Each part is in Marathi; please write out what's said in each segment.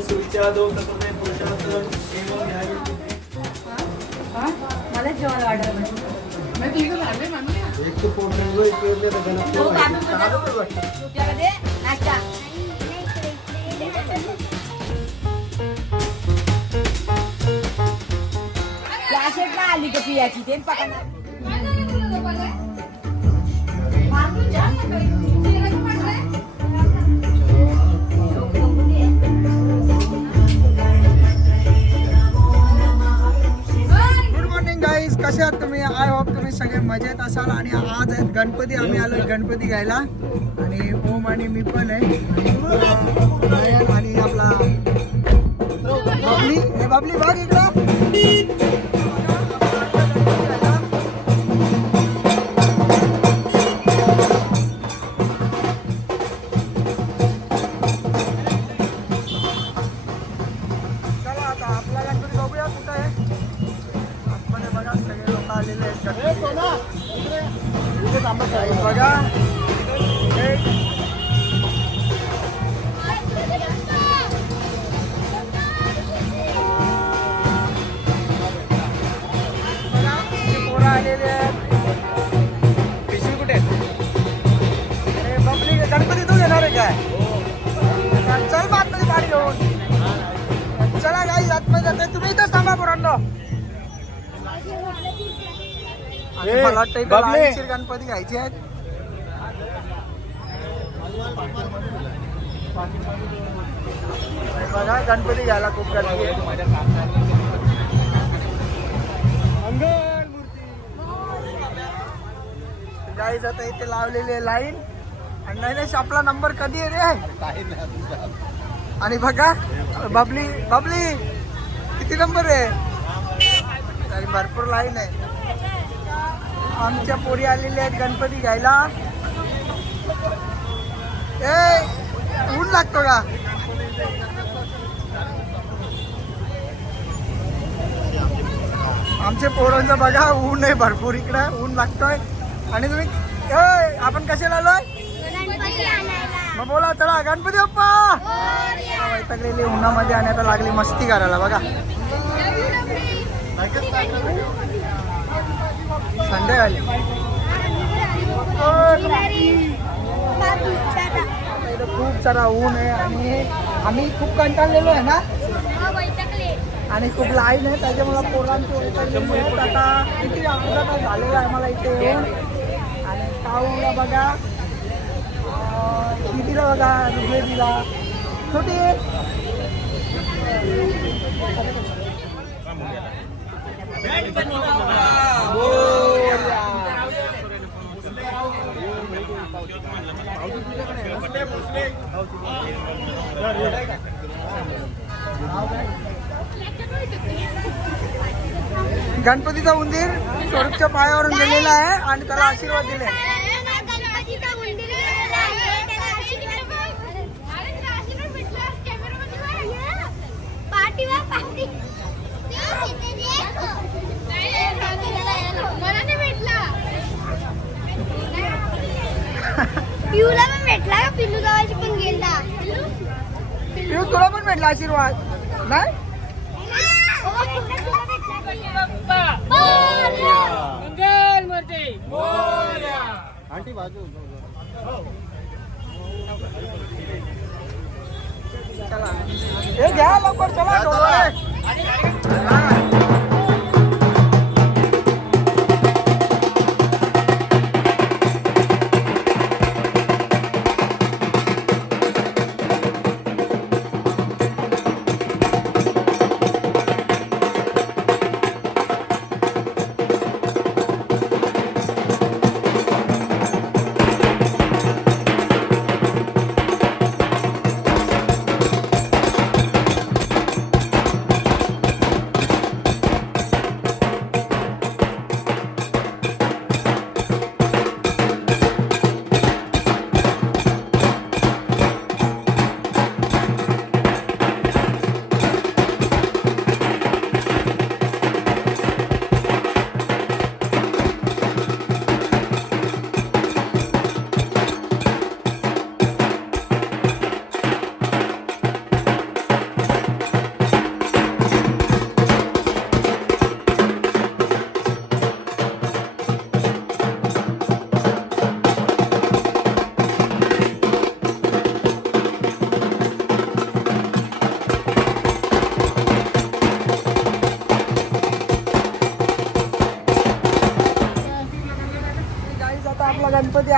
सुचादो कपडे पुरुषार्थम एवं ध्यान मला जेवण वाटत एक तो पोटंगो एक वेळेला तर हो. बाबा. दहा रुपये वाटतं. तुझ्यामध्ये नाश्ता आली का पियाची ते पकडणार कसे आहात? तुम्ही? आय होप तुम्ही सगळे मजेत असाल. आणि आज आहेत गणपती आम्ही आलो गणपती घ्यायला. आणि ओम आणि मी पण आहे. आणि आपला बाबली? बाबली बघ इकडं. आहे काय? चल मग आतमध्ये गाडी घेऊन. चला काही आतमध्ये जाते. तुम्ही इथंच थांबा पोरांनो. आणि मला वाटतं इथं गणपती घ्यायचे आहेत. बघा गणपती घ्यायला खूप गर्दी आहे. गाईज आता इथे लावलेली आहे लाईन. नाही नाही आपला नंबर कधी आहे? रे आणि बघा बबली बबली किती नंबर आहे? भरपूर लाईन आहे. आमच्या पोरी आलेल्या आहेत गणपती घ्यायला. ए ऊन लागतो का? आमच्या पोरांचं बघा ऊन आहे भरपूर इकडं ऊन लागतोय. आणि तुम्ही आपण कशाला आलोय? मग बोला चला गणपती बाप्पा! वैतागलेली उन्हामध्ये आणि आता लागली मस्ती करायला बघा. संध्याकाळी इथं खूप सारा ऊन आहे आणि आम्ही खूप कंटाळलेलो आहे ना? आणि खूप लाईन आहे त्याच्यामुळे पोरांची. आता किती अर्धा तास झालेला आहे मला इथे येऊन. आणि काऊला बघा. कितीला बघा रुग्वेदीला छोटी गणपतीचा उंदीर स्वरूपच्या पायावरून गेलेला आहे आणि त्याला आशीर्वाद दिले पार्टी वा पार्टी मला नाही भेटला पिऊला पण भेटला का पिल्लू गावाची पण गेला पिऊ तुला पण भेटला आशीर्वाद नाही? आंटी बाजू. चला हे घ्या लवकर चला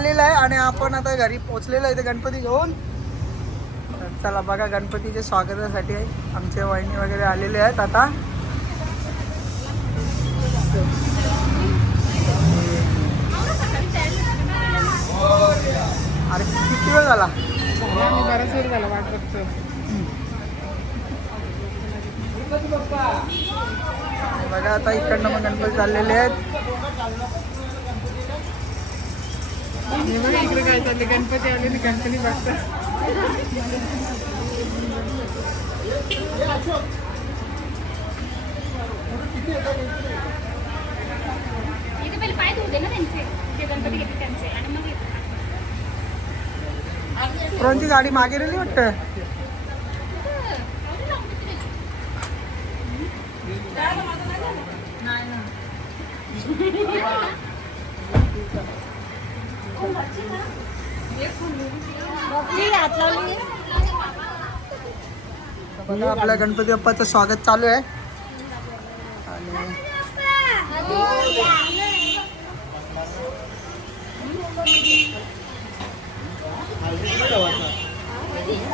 आलेला आहे आणि आपण आता घरी पोहोचलेलो आहे इथे गणपती घेऊन. तर चला बघा गणपतीच्या स्वागतासाठी आमचे वहिनी वगैरे आलेले आहेत आता. अरे किती वेळ झाला? बराच वेळ झाला वाट बघतो बघा आता इकडनं मग गणपती चाललेले आहेत. इकडे काय गणपती आले गणपती बघतात पाय धुते ना त्यांचे. गाडी मागे राहिली वाटतं? नाही ना आपल्या गणपती बाप्पाचं स्वागत चालू आहे.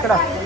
आणि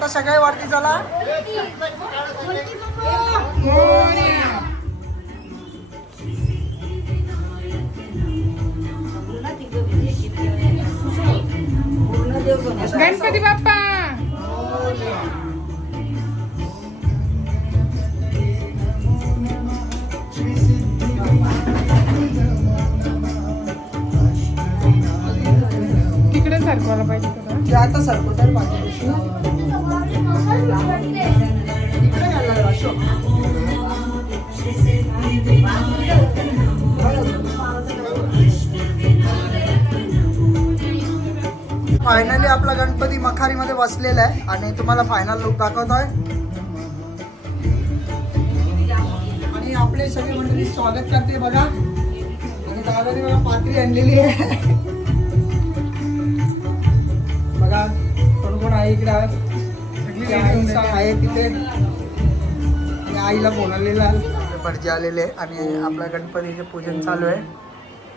आता सगळे वरती चला. गणपती बाप्पा. तिकडे सरकवायला पाहिजे आता सरको तर बाकी आपला गणपती मखारीमध्ये बसलेला आहे आणि तुम्हाला फायनल लुक दाखवतोय आणि आपले सगळे मंडळी स्वागत करते बघा. आणि दादाने बघा पात्री आणलेली आहे. बघा कोण कोण आहे इकडे? आहे तिथे. आणि आईला बोलावलेला भटजी आलेले आणि आपल्या गणपतीचे पूजन चालू आहे.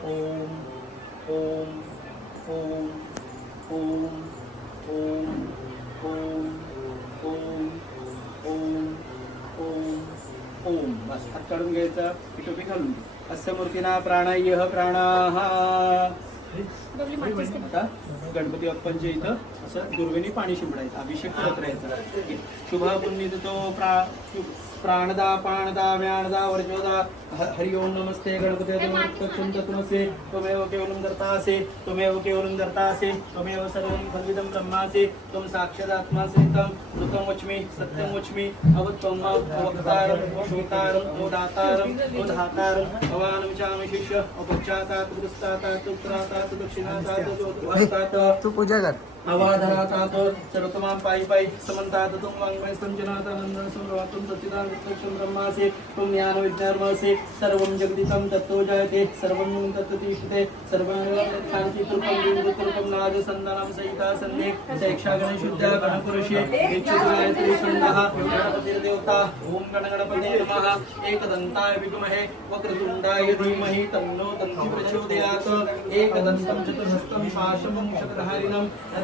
ओम ओम ओम ओम. ओम ओम ओम ओम ओम ओम बस हात काढून घ्यायचा पिटोपी घालून अस्य मूर्तीना प्राणाय प्राणा आता गणपती बाप्पांच्या इथं असं दुर्वेनी पाणी शिंपडायचं अभिषेक करत राहायचा. शुभ पुण्य तो प्रा प्राणदा पाणदा व्याणदा वर्जोदा हरि ओम नमस्ते गणपती तुमसे त्वमेव केवलम दर्तासे त्वमेव केवलम दर्तासे त्वमेव सर्वं खल्विदं ब्रह्मासे त्वं साक्षादात्मासे तं मृतं वच्मि सत्यं वच्मि अवत्वं अवक्तारं श्रोतारं मोदातारं मोधातारं भवानं चामि शिष्य अपश्चातात् पुरस्तात् उत्तरातात् दक्षिणातात् तू पूजा कर। अवाधरा तातो सर्वतमाम पायी पायी समंतात तुम वाङ्मय संजनातानंदन सुरवातुम सच्चिदानंदक्षम ब्रह्मासे तुम ज्ञान विज्ञानमसे सर्वं जगदितं तत्तो जयते सर्वं तत्ततिष्ठते सर्वांगांति तुर्कं बिन्दुतुर्कं नाग सन्दानं सहिता सन्धे शैक्षागणे शुद्धा गणपुरुषे इच्छुगायत्री छन्दः गणपतिर्देवता ॐ गणगणपते नमः एकदन्ताय विद्महे वक्रतुण्डाय धीमहि तन्नो दन्ति प्रचोदयात् एकदन्तं चतुर्हस्तं पाशमं शतधारिणं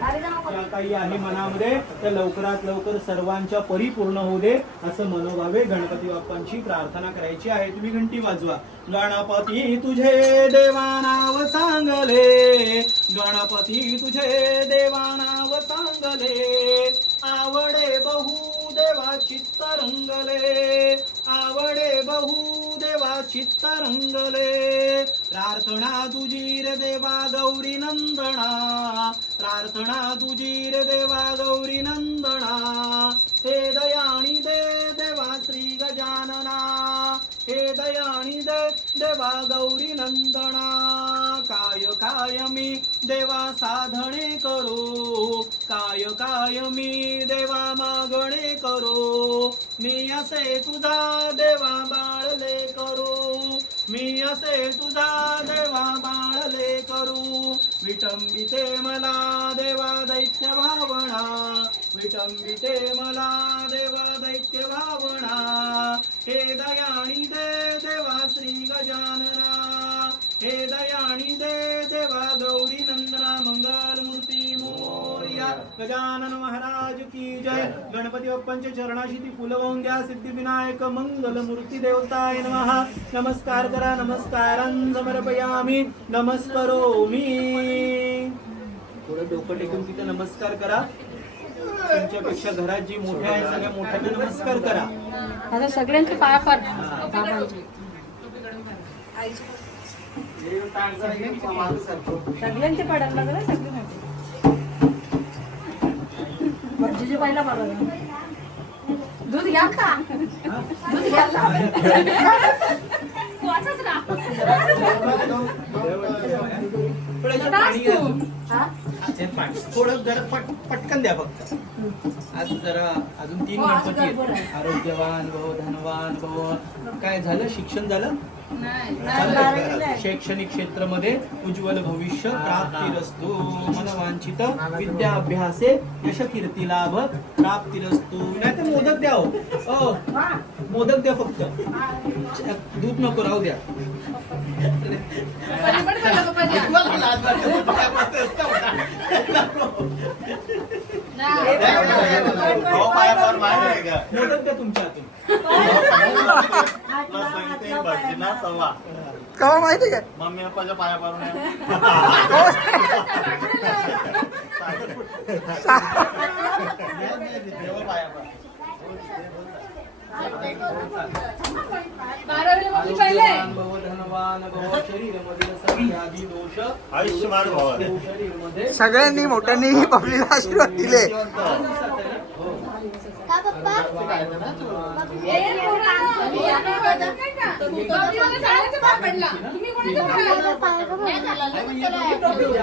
ज्या काही आहे मनामध्ये त्या लवकरात लवकर सर्वांच्या परिपूर्ण होऊ दे असं मनोभावे गणपती बाप्पांची प्रार्थना करायची आहे. तुम्ही घंटी वाजवा. गणपती तुझे देवानाव सांगले. गणपती तुझे देवानाव सांगले. आवडे बहु देवा तरंगले. आवडे बहु देवा चित्त रंगले प्रार्थना तुझी रे देवा गौरी नंदना. प्रार्थना तुझी रे देवा गौरी नंदना. हे दयाणी दे देवा श्री गजानना. हे दयाणी दे देवा गौरी नंदना. काय काय मी देवा साधणे करो. काय काय मी देवा मागणे करो. मी असे तुझा देवा बाळले करू. मी असे तुझा देवा बाळले करू. विटंबिते मला देवा दैत्य भावना. विटंबिते मला देवा दैत्य भावना. हे दयाणी दे देवा श्री गजानन हे दयाणी दे देवा गौरी नंदना मंगल मूर्ती मोर्या गजानन महाराज की जय. गणपती बाप्पांच्या चरणाशी ती फुलं वाहून घ्या सिद्धिविनायक मंगल मूर्ती देवताय नमः. नमस्कार करा नमस्कारां समर्पयामी. नमस्करोमी. थोडं डोकं टेकून तिथे नमस्कार करा. तुमच्यापेक्षा घरात जी मोठ्या आहे सगळ्या मोठ्यांना नमस्कार करा. आता सगळ्यांचे पाया पड. सगळ्यांचे पडायला लागलं सगळे भटजीचे पहिला पडलं दूध घ्या का दूध घ्या का? वाचच ना. थोडंसं पाणी घ्या. हा? ते पाणी. थोडं जरा पट पटकन द्या फक्त आज जरा अजून तीन हो, आज गणपती आहेत. आरोग्यवान भव धनवान भव काय झालं शिक्षण झालं. शैक्षणिक क्षेत्रामध्ये उज्ज्वल भविष्य प्राप्तिरस्तु मनवांचित विद्याभ्यासे यश कीर्ती लाभ प्राप्तिरस्तु नाही तर मोदक द्या हो. हो मोदक द्या फक्त. दूध नको राहू द्या. कवा माहिती काय मम्मी पप्पाच्या पाया पारून आरोग्यवान भव सगळ्यांनी मोठ्यांनी पब्लिकला आशीर्वाद दिले.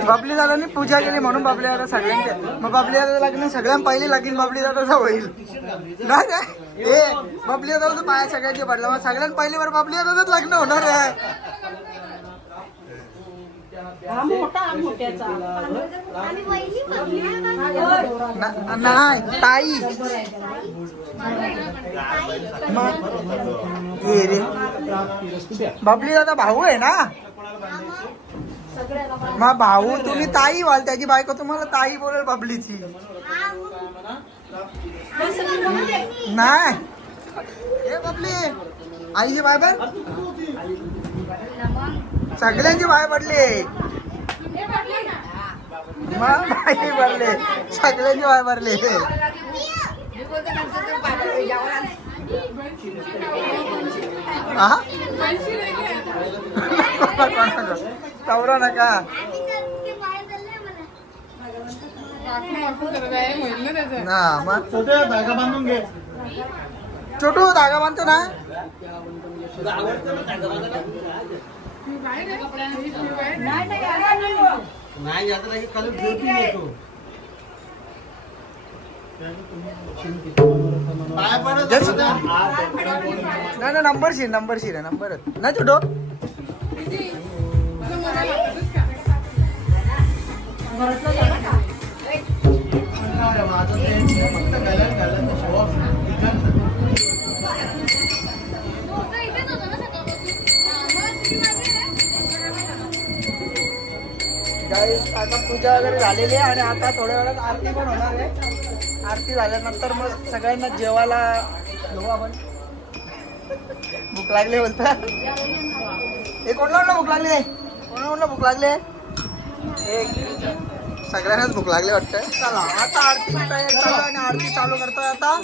बाबली दादानी पूजा केली म्हणून बाबली दादा सगळ्यांचे मग बाबली दादा लग्न सगळ्यात पहिले लागेल बाबली दादाचा होईल नाही ए बाबली दादा पाया सगळ्यांचे पडला. मग सगळ्यात पहिले वर बाबली दादाच लग्न होणार आहे. हा मोठा हा? मोठ्याचा नाही ताई. बाबली दादा भाऊ आहे ना? मग भाऊ तुम्ही ताई व्हाल त्याची बायको तुम्हाला ताई बोलेल बाबलीची. नाही. हे बाबली. आईची बाय सगळ्यांची बाय पडली. मग बाई भरले सगळ्यांची बाय भरले हा तवरा नका. ना मग धागा बांधून घे छोटू धागा बांधतो ना. नाही नाही आता नाही. येतो होता. नाही ना नंबर शीर नंबर शीर आहे नंबर ना छोटो? माझं फक्त सकाळपासून आता पूजा वगैरे झालेली आहे आणि आता थोड्या वेळात आरती पण होणार आहे. आरती झाल्यानंतर मग सगळ्यांना जेवायला घेऊ आपण. भूक लागली बोलता. हे कोणला म्हणलं भूक लागली? कोणला म्हणलं भूक लागली? एक सगळ्यांनाच भूक लागली वाटतं चला आता आरती तयार आणि आरती चालू करतोय आता.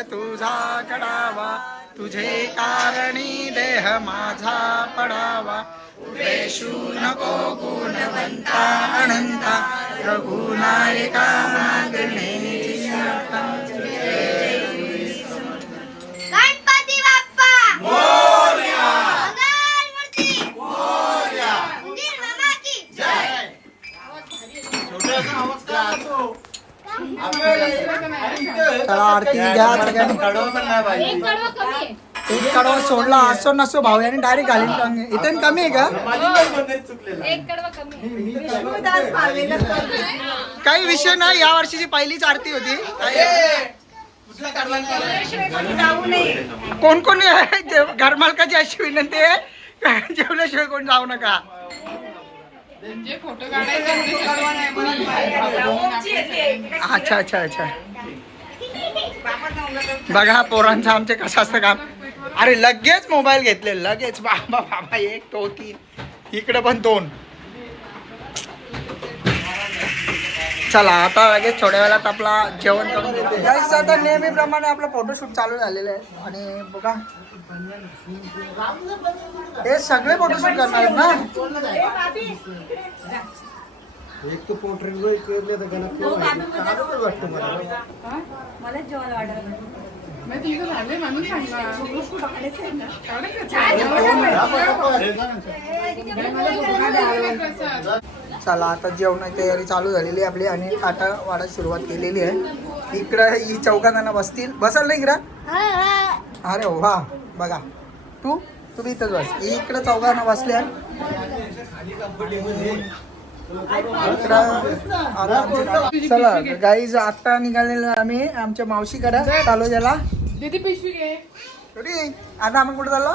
तुझा कडावा तुझे कारणी देह माझा पडावा. उपेशू नको गुणवंता अनंता. रघुनायका मागणेची चला आरती घ्या. सगळ्यांनी एक कडवा सोडला असो नसो भाऊ याने डायरेक्ट घालीन इथं कमी आहे का? माझी पण मंदिर चुकलेलं आहे. एक कडवा कमी आहे. काही विषय नाही या वर्षीची पहिलीच आरती होती. कुठला काढला नाही? कोण कोण घरमालकाची अशी विनंती आहे. जेवल्याशिवाय कोण जाऊ नका. अच्छा अच्छा अच्छा. बघा पोरांचं आमचे कसं असतं काम. अरे लगेच मोबाईल घेतले लगेच. बाबा बाबा एक तो तीन. इकडे पण दोन. चला आता लगेच थोड्या वेळात आपला जेवण करून देते. आता नेहमीप्रमाणे आपलं फोटोशूट चालू झालेलं आहे. आणि बघा हे सगळे फोटोशूट करणार ना? एक तो पोर्ट्रेट केले तर गणपती वाटतं मला. जेवायला वाटत चला आता जेवणाची तयारी चालू झालेली आहे आपली आणि ताटा वाढत सुरुवात केलेली आहे. इकडं ही चौघा जण बसतील. बसाल ना इकडं? अरे वा. बघा. तू? तुम्ही इथंच बस. इकडं चौघा जण बसले इकडं आता आमचे ताट- चला गाईज आता निघालेलो आम्ही आमच्या मावशीकडे चालू झाला दीदी पिशवी घे. आता आपण कुठे चाललो?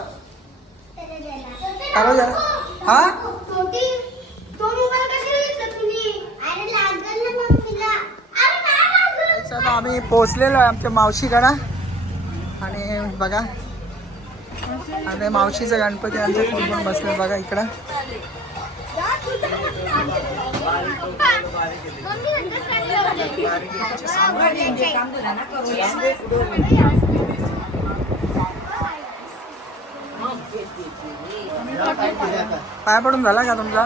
चालू झाला हा? छोटी तो मोबाईल कशाला घेतला तुम्ही? अरे लागल ना मग तिला. अरे नाही लागल. गाईज, आता आम्ही पोहोचलेलो आहे आमच्या मावशीकडं. आणि बघा आणि मावशीचं गणपती आमचं कोण कोण बसले बघा इकडं. पाया पडून झाला का तुमचा?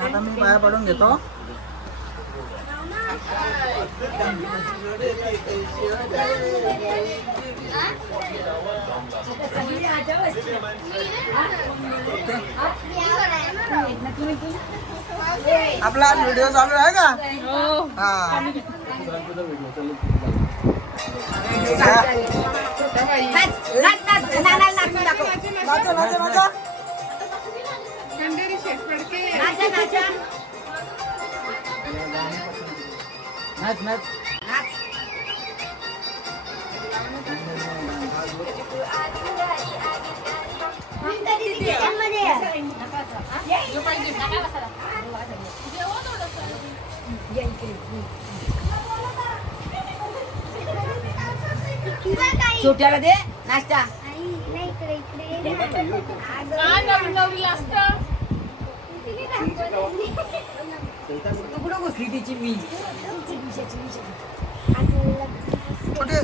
आता मी पाया पडून घेतो. आपला व्हिडिओ चालू आहे का? हा. नाचा नाचा नाचा. नाच नाच. छोट्याला दे नाश्ता नाही इकडे इकडे तू कुठं घुसली तिची मी कुठे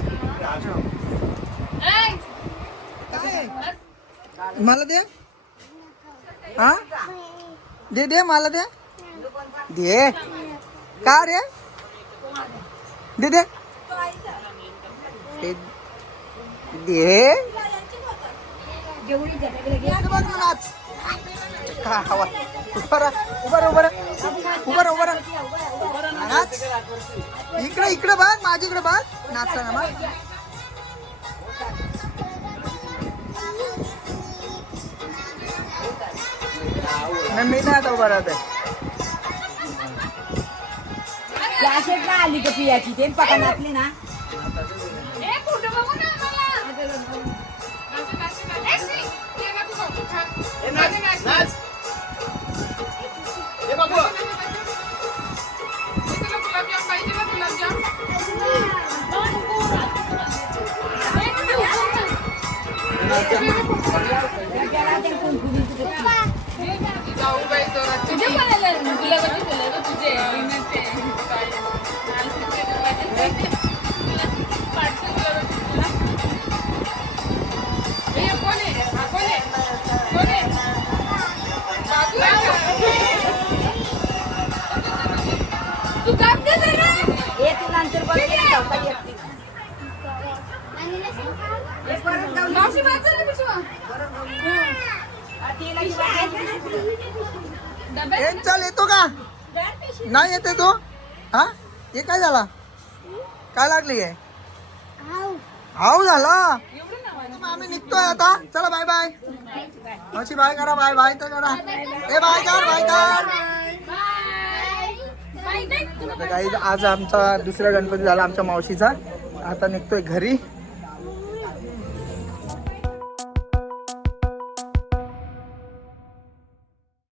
मला दे. हा? दे दे मला दे. दे. का रे? दे दे. दे- दे. नाच का हवा? उभा राहा उभा राहा उभा राहा. उभा राहा उभा राहा. नाच. इकडे इकडे बघ माझ्याकडे बघ. नाचता ना मग. नाही मी नाही आता उभा राहते आली का पियाची? ते पका नाचली ना. ए, हे शिवाय- ए चल येतो का? नाही येते तो? हा? हे काय झाला? काय लागली आहे? हाव. झाला? आम्ही निघतोय आता. चला बाय बाय मावशी बाय करा बाय बाय तर करा. ए बाय कर बाय कर. काही आज आमचा दुसरा गणपती झाला आमच्या मावशीचा. आता निघतोय घरी.